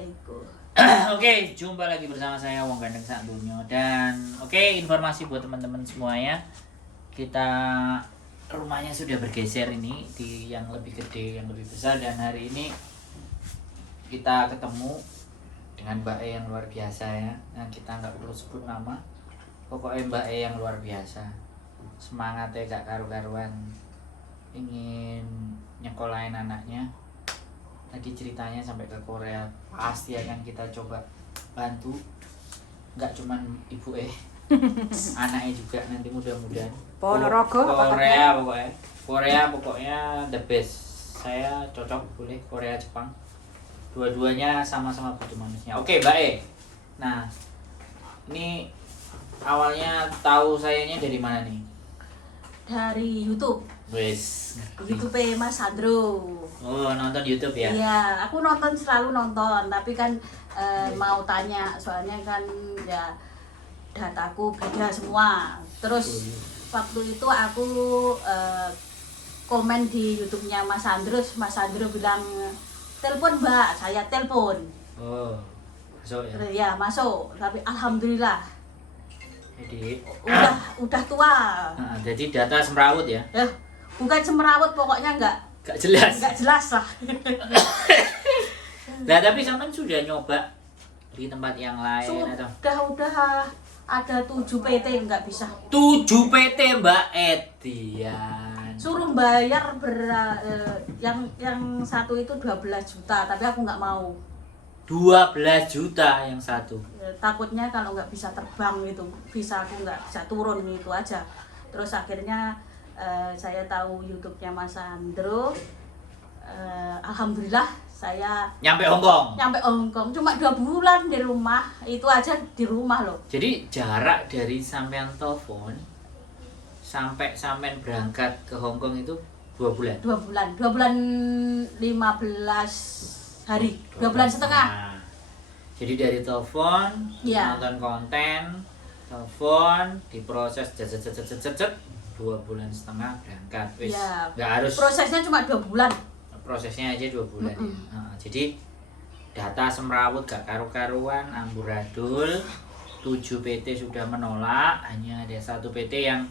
Iku. Oke, jumpa lagi bersama saya Wong Gandeng Sak Dunyo. Dan informasi buat teman-teman semuanya. Kita rumahnya sudah bergeser ini di yang lebih gede, yang lebih besar, dan hari ini kita ketemu dengan Mbak E yang luar biasa ya. Nah, kita nggak perlu sebut nama. Pokoknya Mbak E yang luar biasa. Semangatnya gak karu-karuan. Ingin nyekolahin anaknya. Tadi ceritanya sampai ke Korea, pasti akan kita coba bantu. Nggak cuman ibu anaknya juga nanti mudah-mudahan. Ponorogo Korea pokoknya the best. Saya cocok, boleh Korea Jepang. Dua-duanya sama-sama butuh manusia. Oke, Mbak E. Nah, ini awalnya tahu sayanya dari mana nih? Dari YouTube. Wes. YouTube Mas Sandro. Oh, nonton YouTube ya? Iya, aku selalu nonton, tapi kan mau tanya soalnya kan ya dataku beda semua. Terus waktu itu aku komen di YouTube-nya Mas Sandro bilang, "Telepon, Mbak." Saya telepon. Oh. Masuk ya? Ya, masuk. Tapi alhamdulillah Jadi udah tua. nah, jadi data semrawut ya? Ya, bukan semerawut, pokoknya Gak jelas. nggak jelas lah. Nah, tapi sampean sudah nyoba di tempat yang lain atau? Udah ada 7 PT nggak bisa. 7 PT Mbak Edian. Suruh bayar yang satu itu 12 juta, tapi aku nggak mau. 12 juta yang satu. Takutnya kalau nggak bisa terbang gitu, aku nggak bisa turun itu aja. Terus akhirnya saya tahu YouTube-nya Mas Sandro. Alhamdulillah saya Nyampe Hongkong. Cuma 2 bulan di rumah, itu aja di rumah loh. Jadi jarak dari sampean telepon sampai sampean berangkat ke Hongkong itu 2 bulan. 2 bulan 15 hari, 2 bulan setengah. Nah, jadi dari telepon, Iya. nonton konten, telepon, diproses, 2 bulan setengah berangkat. Wis, Iya. nggak harus. Prosesnya cuma 2 bulan. Prosesnya aja 2 bulan. Ya. Nah, jadi data semrawut gak karu-karuan, amburadul. 7 PT sudah menolak, hanya ada 1 PT yang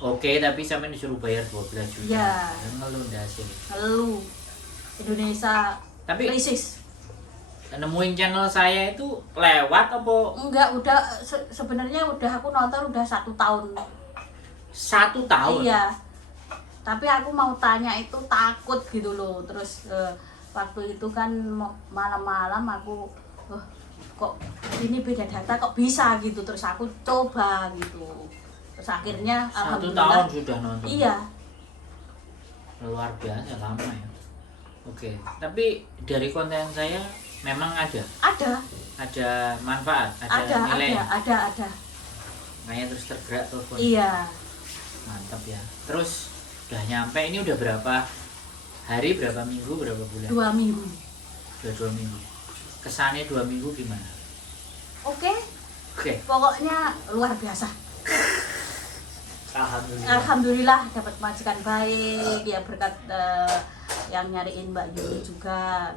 oke, tapi sampai disuruh bayar 12 juta. Iya. Dan ngeluh hasil. Lalu Indonesia Tapi krisis. nemuin channel saya itu lewat apa? Enggak, udah sebenarnya aku nonton udah 1 tahun. 1 tahun? Iya. Tapi aku mau tanya itu takut gitu loh. Terus waktu itu kan malam-malam aku kok ini beda data kok bisa gitu. Terus aku coba gitu. Terus akhirnya 1 alhamdulillah. tahun sudah nonton? Iya. Luar biasa lama ya. Oke, tapi dari konten saya memang ada manfaat, ada nilai. Ada. Makanya terus tergerak telepon. Iya. Mantap ya. Terus udah nyampe, ini udah berapa hari, berapa minggu, berapa bulan? 2 minggu. Udah 2 minggu. Kesannya 2 minggu gimana? Oke. Oke. Pokoknya luar biasa. Alhamdulillah dapat majikan baik ya, berkat yang nyariin Mbak Yuli juga.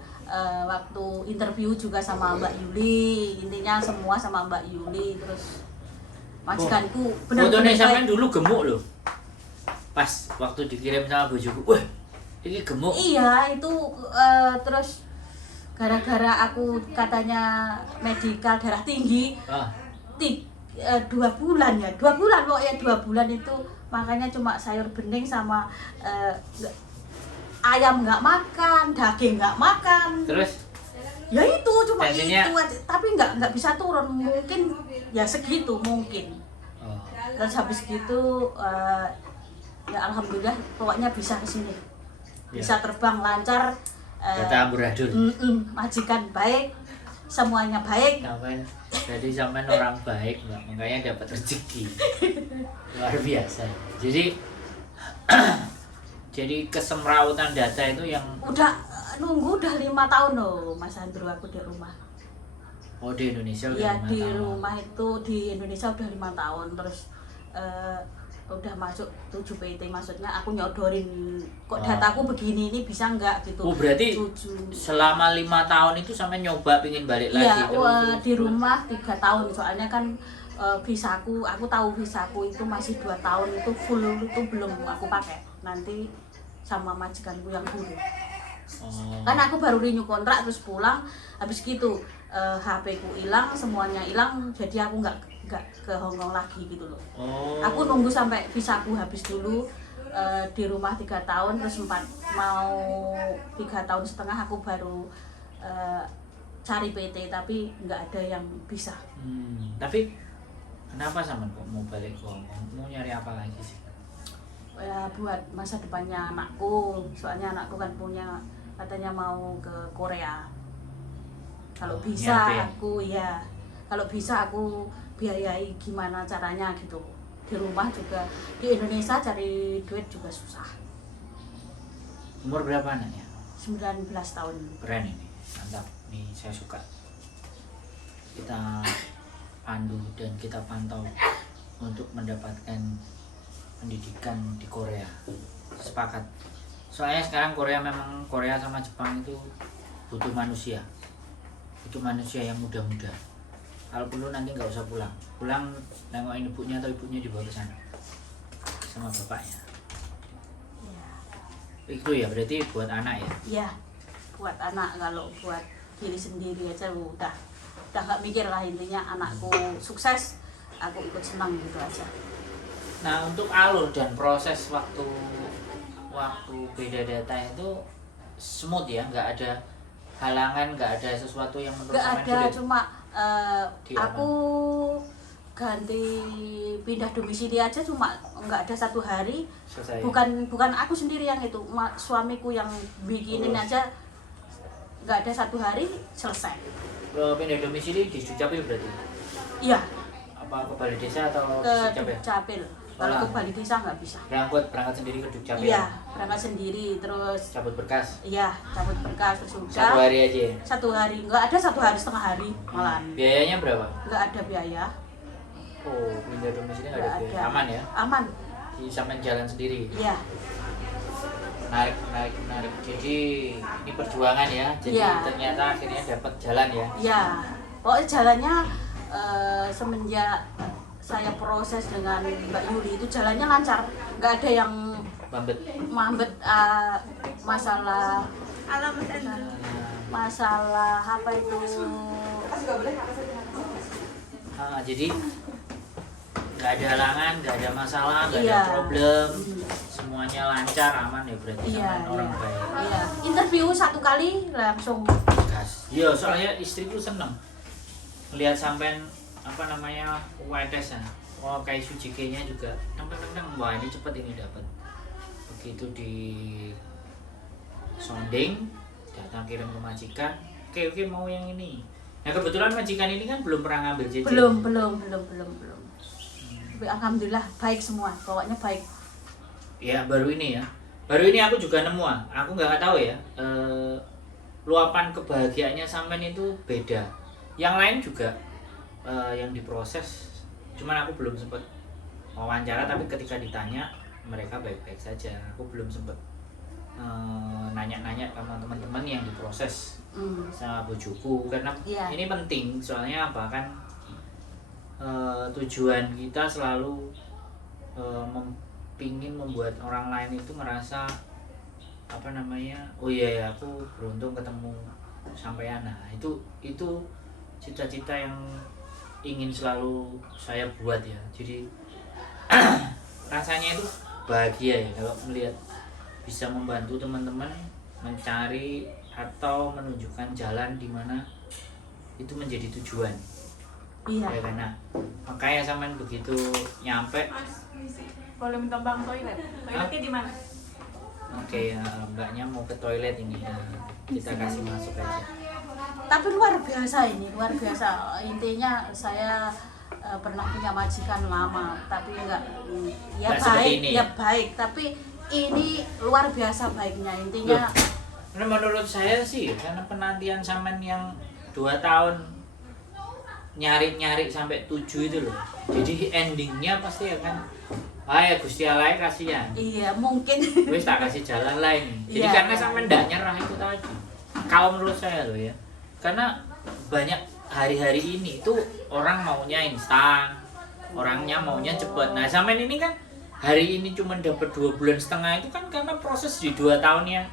Waktu interview juga sama Mbak Yuli, intinya semua sama Mbak Yuli. Terus majikanku fotonya sampean dulu gemuk loh. Pas waktu dikirim sama bojoku, wah ini gemuk. Iya itu terus gara-gara aku katanya medikal darah tinggi. 2 bulan ya, 2 bulan pokoknya 2 bulan itu makanya cuma sayur bening sama ayam nggak makan, daging nggak makan. Terus? Ya itu cuma tensinya... itu aja, tapi nggak bisa turun, mungkin ya segitu mungkin. Terus habis gitu ya alhamdulillah pokoknya bisa kesini, bisa terbang lancar. Data amburadul. Majikan baik, semuanya baik. Jadi sampean orang baik, Mbak. Makanya dapat rezeki. Luar biasa. Jadi kesemrawutan data itu yang udah nunggu udah 5 tahun loh Mas Sandro aku di rumah. Oh, di Indonesia udah 5 Iya, tahun. di rumah itu di Indonesia udah 5 tahun. Terus udah masuk 7 PT, maksudnya aku nyodorin kok dataku begini ini bisa nggak gitu. Oh berarti 7. selama 5 tahun itu sampai nyoba pingin balik lagi Iya, terus. di rumah 3 tahun soalnya kan visaku, aku tahu visaku itu masih 2 tahun itu full itu belum aku pakai. Nanti sama majikanku yang dulu. Oh. Kan aku baru renew kontrak terus pulang, habis gitu HP ku hilang, semuanya hilang, jadi aku nggak ke Hong Kong lagi gitu loh. Oh. Aku nunggu sampai visaku habis dulu di rumah 3 tahun, terus mau 3 tahun setengah aku baru cari PT, tapi nggak ada yang bisa. Tapi kenapa sama kok mau balik ke Hong Kong? Mau nyari apa lagi sih? Ya buat masa depannya anakku, soalnya anakku kan punya katanya mau ke Korea. Kalau bisa kalau bisa aku biayai gimana caranya gitu. Di rumah juga, di Indonesia cari duit juga susah. Umur berapa anaknya? 19 tahun. Keren ini, mantap. Nih saya suka. Kita pandu dan kita pantau untuk mendapatkan pendidikan di Korea. Sepakat. Soalnya sekarang Korea sama Jepang itu butuh manusia. Butuh manusia yang muda-muda. Kalau perlu nanti nggak usah pulang nengokin ibunya atau ibunya dibawa ke sana sama bapaknya. Ya. Itu ya berarti buat anak ya. Iya, buat anak. Kalau buat diri sendiri aja udah nggak mikir lah, intinya anakku sukses, aku ikut senang gitu aja. Nah untuk alur dan proses waktu beda data itu smooth ya, nggak ada halangan, nggak ada sesuatu yang menurut Nggak sampean ada, sulit? cuma Di aku ganti pindah domisili aja cuma nggak ada 1 hari. Selesai. Bukan aku sendiri yang itu, suamiku yang bikinin aja, nggak ada 1 hari selesai. Pindah domisili di Dukcapil berarti? Iya, Apa ke balai desa atau ke di Dukcapil? Dukcapil. Kalau ke balai desa nggak bisa. Berangkat sendiri ke Dukcapil? Iya, berangkat sendiri, terus Cabut berkas? iya cabut berkas, terus Satu udah hari aja? 1 hari, nggak ada 1 hari, setengah hari malahan. Biayanya berapa? Nggak ada biaya. Oh, pindah domisili nggak ada Nggak biaya? ada. Aman ya? Aman. Sampai jalan sendiri? Iya. Menarik. Jadi ini perjuangan ya. Jadi Iya. ternyata akhirnya dapat jalan ya. Iya. Pokoknya jalannya semenjak saya proses dengan Mbak Yuli itu jalannya lancar, nggak ada yang mambet masalah apa itu. Jadi nggak ada halangan, nggak ada masalah, nggak ada Iya. problem, semuanya lancar, aman ya berarti Iya, sama orang iya. baik. Iya. Interview 1 kali langsung Gas. Iya, soalnya istriku seneng lihat sampean UTS ya. Oh, kayak Sujike-nya juga. Teng. Wah, ini cepet ini dapat. Begitu di sounding, datang kirim ke majikan. Oke, mau yang ini. Nah, kebetulan majikan ini kan belum pernah ngambil JJ. belum. Tapi alhamdulillah baik semua, pokoknya baik. Ya, baru ini aku juga nemu. Aku nggak tahu ya. Luapan kebahagiaannya sampean itu beda. Yang lain juga yang diproses, cuman aku belum sempat wawancara, tapi ketika ditanya mereka baik-baik saja. Aku belum sempat nanya-nanya sama teman-teman yang diproses sama bojoku, karena ini penting. Soalnya apa kan, tujuan kita selalu pingin membuat orang lain itu ngerasa oh iya ya, aku beruntung ketemu sampean. Nah itu cita-cita yang ingin selalu saya buat ya. Jadi rasanya itu bahagia ya kalau melihat bisa membantu teman-teman mencari atau menunjukkan jalan di mana itu menjadi tujuan. Iya. Ya karena makanya sampean begitu nyampe. Boleh minta bang toilet? Toiletnya di mana? Oke, mbaknya mau ke toilet ini. Kita kasih masuk aja. Tapi luar biasa. Intinya saya pernah punya majikan lama, tapi enggak baik, tapi ini luar biasa baiknya. Intinya menurut saya sih, karena penantian sampean yang 2 tahun nyari sampai 7 itu loh. Jadi endingnya pasti akan Ah ya Gusti Allah kasihan. Iya, mungkin. Wis tak kasih jalan lah ini. Jadi Iya. karena sampai ndak nyerah itu tadi. Kalau menurut saya loh ya. Karena banyak hari-hari ini tuh orang maunya instan. Orangnya maunya cepet. Nah, sampai ini kan hari ini cuma dapat 2,5 bulan itu kan karena proses di 2 tahunnya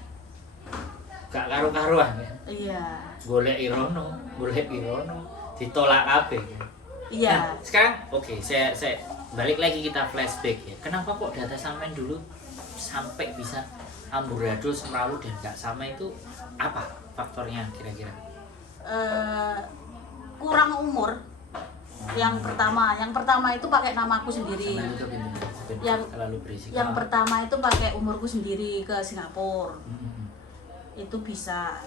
gak karu-karuan ya. Iya. Golek irono, ditolak kabeh. Iya. Nah, sekarang oke, saya balik lagi kita flashback ya. Kenapa kok data sampean dulu sampai bisa amburadul, semrawut dan nggak sama itu apa faktornya kira-kira? Kurang umur. Yang pertama itu pakai namaku sendiri. Sampean tutup pintu. Yang- terlalu berisik. Yang pertama itu pakai umurku sendiri ke Singapura. Hmm. Itu bisa.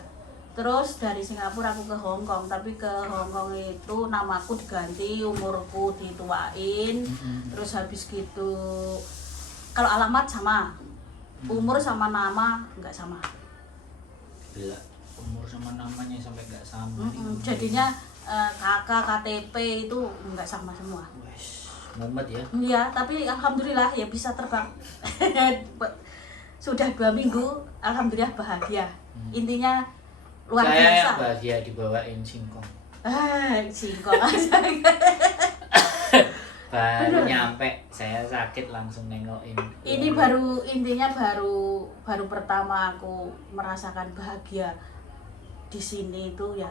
Terus dari Singapura aku ke Hong Kong, tapi ke Hong Kong itu namaku diganti, umurku dituain. Terus habis gitu kalau alamat sama, umur sama nama nggak sama. Gila, umur sama namanya sampai nggak sama. Jadinya kakak KTP itu nggak sama semua. Wes, mumet ya. Iya, tapi alhamdulillah ya bisa terbang. Sudah 2 minggu, alhamdulillah bahagia. Intinya luar Saya biasa. yang bahagia dibawain singkong. Singkong aja. Baru Bener. nyampe saya sakit langsung nengokin. Ini intinya baru pertama aku merasakan bahagia di sini itu ya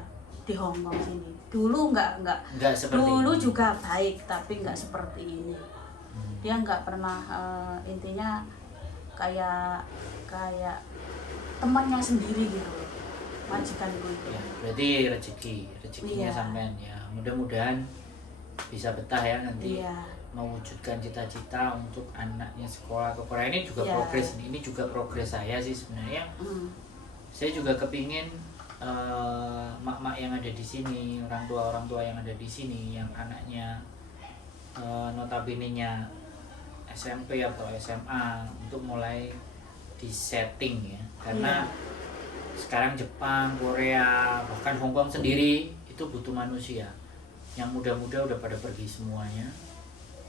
di Hong Kong sini. Dulu nggak seperti dulu ini. juga baik tapi nggak seperti ini. Dia nggak pernah intinya kayak temannya sendiri gitu loh, majikanku itu. Ya, berarti rezekinya Iya. sampean ya. Mudah-mudahan bisa betah ya nanti Iya. mewujudkan cita-cita untuk anaknya sekolah ke Korea. Ini juga Iya. progres, ini juga progres saya sih sebenarnya. Saya juga kepingin mak-mak yang ada di sini, orang tua yang ada di sini, yang anaknya notabene-nya SMP atau SMA untuk mulai di setting ya, karena sekarang Jepang, Korea, bahkan Hong Kong sendiri itu butuh manusia. Yang muda-muda udah pada pergi semuanya.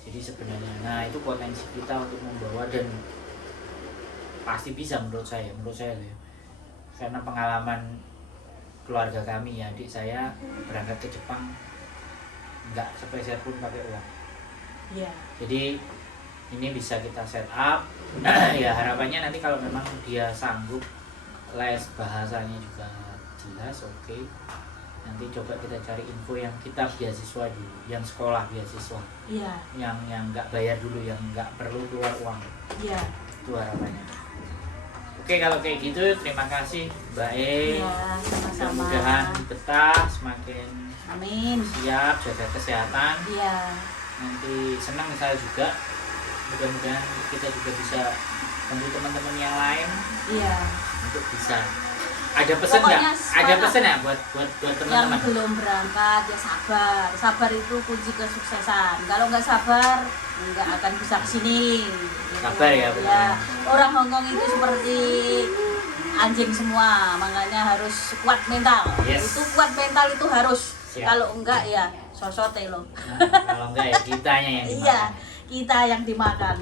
Jadi sebenarnya, nah itu potensi kita untuk membawa dan pasti bisa menurut saya loh ya. Karena pengalaman keluarga kami ya, adik saya berangkat ke Jepang nggak sepeser pun pakai uang. Iya. Jadi ini bisa kita set up. Ya harapannya nanti kalau memang dia sanggup les bahasanya juga jelas, oke. Nanti coba kita cari info yang kita beasiswa dulu, yang sekolah beasiswa, Iya. yang nggak bayar dulu, yang nggak perlu keluar uang. Iya. Itu harapannya. Oke, kalau kayak gitu terima kasih Mbak E. Iya, sama-sama. Mudah-mudahan betah, semakin Amin. siap, jaga kesehatan. Iya. Nanti senang saya juga. Mudah-mudahan kita juga bisa bantu teman-teman yang lain Iya. untuk bisa. Ada pesan nggak? Pokoknya Ada semangat. pesan ya buat Yang teman-teman? belum berangkat ya sabar. Sabar itu kunci kesuksesan. Kalau nggak sabar, nggak akan bisa kesini. Gitu. Sabar ya, pokoknya. Ya, orang Hongkong itu seperti anjing semua, makanya harus kuat mental. Yes. Itu kuat mental itu harus. Siap. Kalau enggak ya sosote loh. Nah, kalau enggak ya kitanya yang dimakan. Iya, kita yang dimakan.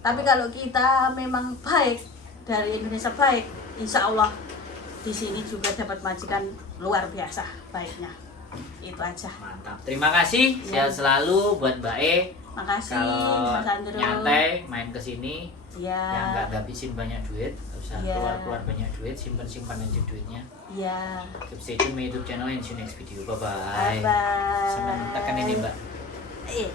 Tapi kalau kita memang baik dari Indonesia baik, insya Allah di sini juga dapat majikan luar biasa baiknya. Itu aja. Mantap. Terima kasih. Iya. Sehat selalu buat Mbak E. Makasih Kalau Mas Andrew. nyantai main ke sini Iya. yang nggak ngabisin banyak duit, nggak usah Iya. keluar banyak duit, simpan aja duitnya. Iya. Keep stay tune my YouTube channel and see you next video. Bye bye. Bye bye. Sampai tekan ini Mbak. Eh.